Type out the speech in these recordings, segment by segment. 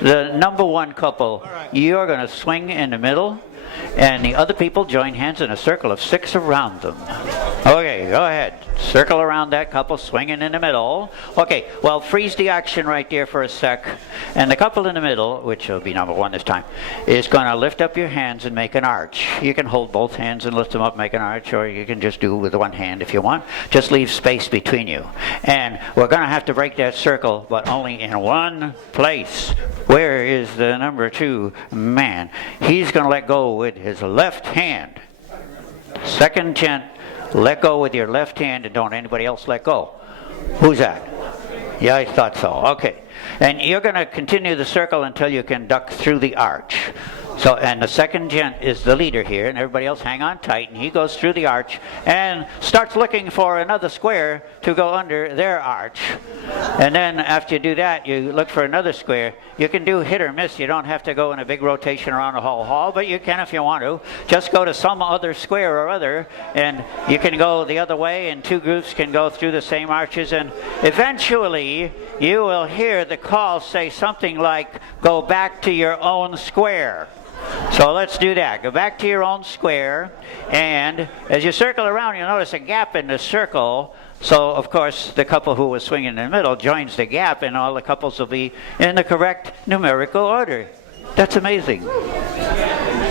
The number one couple, you're going to swing in the middle, and the other people join hands in a circle of 6 around them. Okay, go ahead. Circle around that couple, swinging in the middle. Okay, well, freeze the action right there for a sec. And the couple in the middle, which will be number one this time, is going to lift up your hands and make an arch. You can hold both hands and lift them up, make an arch, or you can just do it with one hand if you want. Just leave space between you. And we're going to have to break that circle, but only in one place. Where is the number 2 man? He's going to let go with his left hand. Second gent, let go with your left hand and don't anybody else let go. Who's that? Yeah, I thought so. Okay. And you're going to continue the circle until you can duck through the arch. So, and the second gent is the leader here, and everybody else hang on tight, and he goes through the arch and starts looking for another square to go under their arch. And then after you do that, you look for another square. You can do hit or miss. You don't have to go in a big rotation around the whole hall, but you can if you want to. Just go to some other square or other, and you can go the other way, and 2 groups can go through the same arches, and eventually you will hear the call say something like, "Go back to your own square." So let's do that. Go back to your own square, and as you circle around, you'll notice a gap in the circle. So, of course, the couple who was swinging in the middle joins the gap, and all the couples will be in the correct numerical order. That's amazing.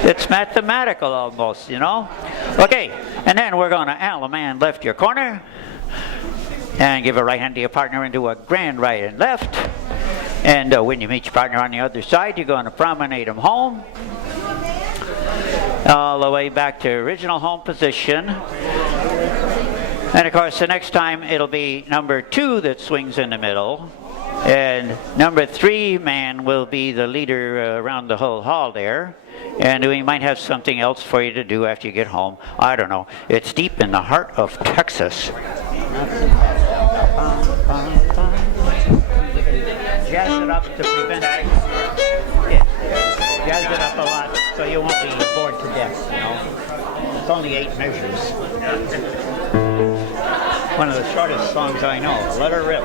It's mathematical almost, you know? Okay, and then we're going to Alaman left your corner, and give a right hand to your partner and do a grand right and left. And when you meet your partner on the other side, you're going to promenade them home. All the way back to original home position. And of course, the next time it'll be number 2 that swings in the middle. And number 3 man will be the leader around the whole hall there. And we might have something else for you to do after you get home. I don't know. It's deep in the heart of Texas. Jazz it up to prevent jazz it up a lot so you won't be bored to death, you know. It's only 8 measures. One of the shortest songs I know. Let her rip.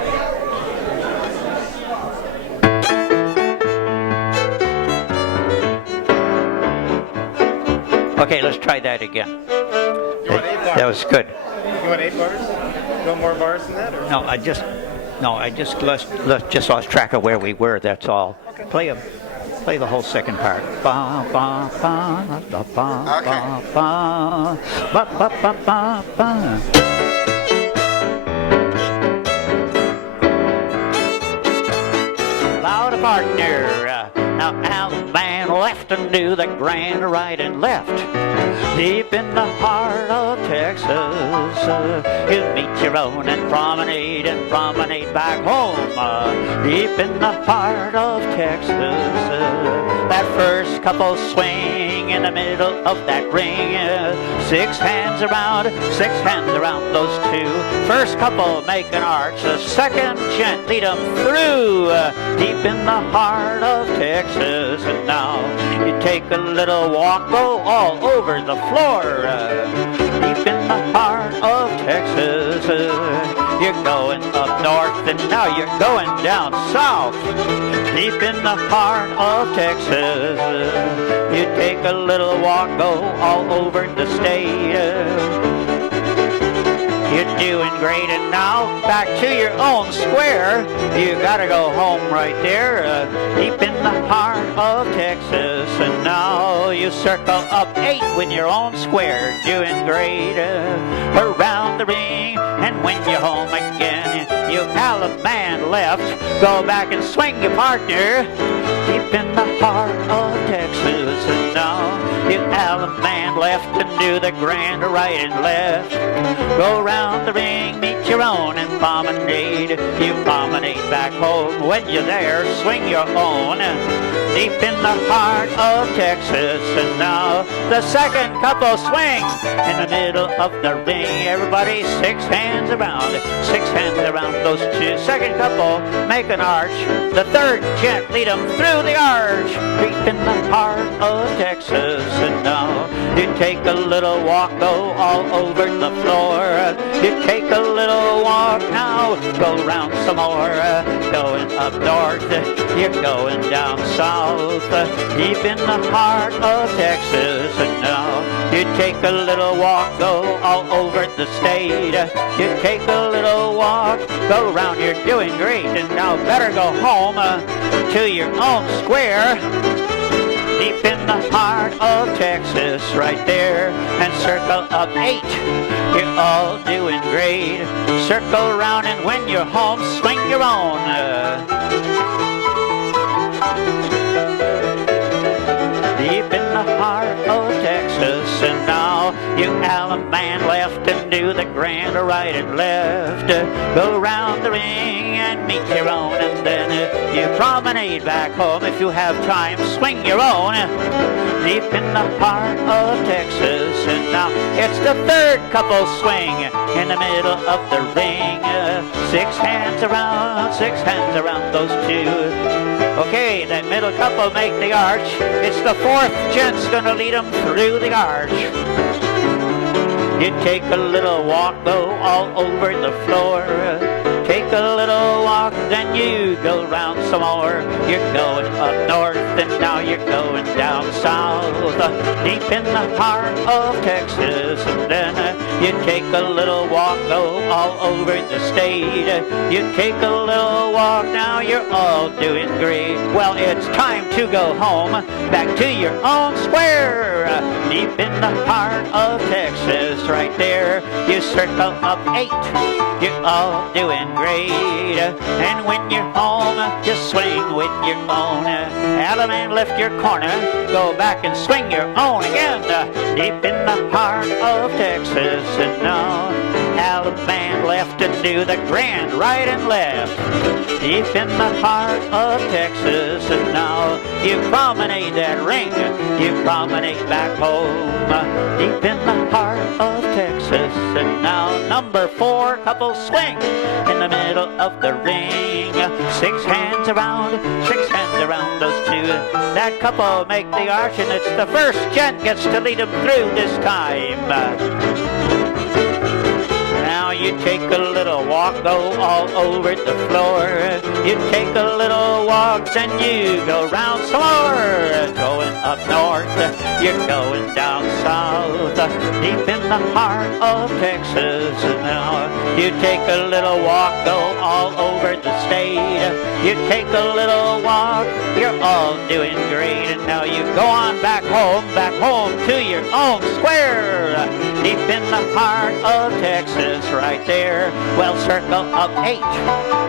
Okay, let's try that again. You want 8 bars? That was good. You want 8 bars? You want more bars than that? Or? No, I just lost track of where we were. That's all. Okay. Play the whole second part. Ba ba ba ba ba ba ba ba ba ba ba ba. Loud partner. Now Alaman left and do the grand right and left. Deep in the heart of Texas, you'll meet your own and promenade back home. Deep in the heart of Texas, that first couple swing in the middle of that ring. 6 hands around those 2. First couple make an arch, the second gent lead them through. Deep in the heart of Texas, and now you take a little walk, go all over the floor. Deep in the heart of Texas, you're going up north and now you're going down south. Deep in the heart of Texas, you take a little walk, go all over the state. You're doing great, and now back to your own square. You gotta go home right there, deep in the heart of Texas. And now you circle up 8 with your own square, doing great around the ring. And when you're home again, you Alaman left, go back and swing your partner, deep in the heart of Texas. And now you Alaman left and do the grand right and left. Go round the ring, meet your own and promenade. You promenade back home. When you're there, swing your own, deep in the heart of Texas. And now the second couple swing in the middle of the ring. Everybody 6 hands around those 2. Second couple make an arch. The third gent lead them through the arch, deep in the heart of Texas. And now you take a little walk, go all over the floor. You take a little little walk now. Go round some more. Going up north, you're going down south. Deep in the heart of Texas. And now you take a little walk, go all over the state. You take a little walk, go round, you're doing great. And now better go home to your own square. Deep in the heart of Texas, right there, and circle up 8. You're all doing great. Circle around, and when you're home, swing your own. Deep in the heart of Texas, and now you Allen man left and do the grand right and left. Go round the ring and meet your own, and then you promenade back home. If you have time, swing your own. Deep in the heart of Texas, and now it's the third couple swing in the middle of the ring. 6 hands around those 2. Okay, that middle couple make the arch. It's the 4th gent's gonna lead them through the arch. You take a little walk, go all over the floor. Take a little walk, then you go round some more. You're going up north, and now you're going down south. Deep in the heart of Texas, and then you take a little walk, go all over the state. You take a little walk, now you're all doing great. Well, it's time to go home, back to your own square. Deep in the heart of Texas, right there, you circle up 8. You're all doing great. And when you're home, just swing with your own. Allen man left your corner, go back and swing your own again. Deep in the heart of Texas, and now Allen man left to do the grand right and left. Deep in the heart of Texas, and now you promenade that ring, you promenade back home. Deep in the heart of Texas, and now number 4 couple swing in the middle of the ring. 6 hands around those 2. That couple make the arch, and it's the 1st gent gets to lead them through this time. Now you take a little walk, go all over the floor. You take a little walk, then you go round some more. Going up north, you're going down south. Deep in the heart of Texas, now you take a little walk, go all over the state. You take a little walk, you're all doing great. And now you go on back home to your own square. Deep in the heart of Texas, right there, well, circle up 8.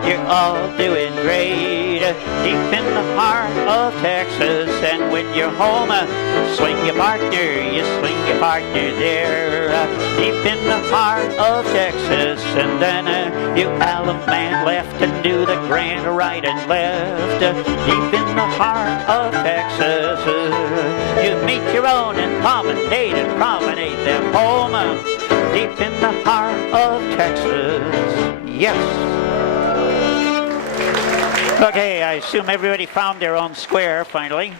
You're all doing great. Deep in the heart of Texas, and when you're home, swing your partner, you swing your partner there. Deep in the heart of Texas, and then you Allen man left and do the grand right and left. Deep in the heart of Texas, you meet your own and promenade them home. Deep in the heart of Texas, yes. Okay, I assume everybody found their own square finally.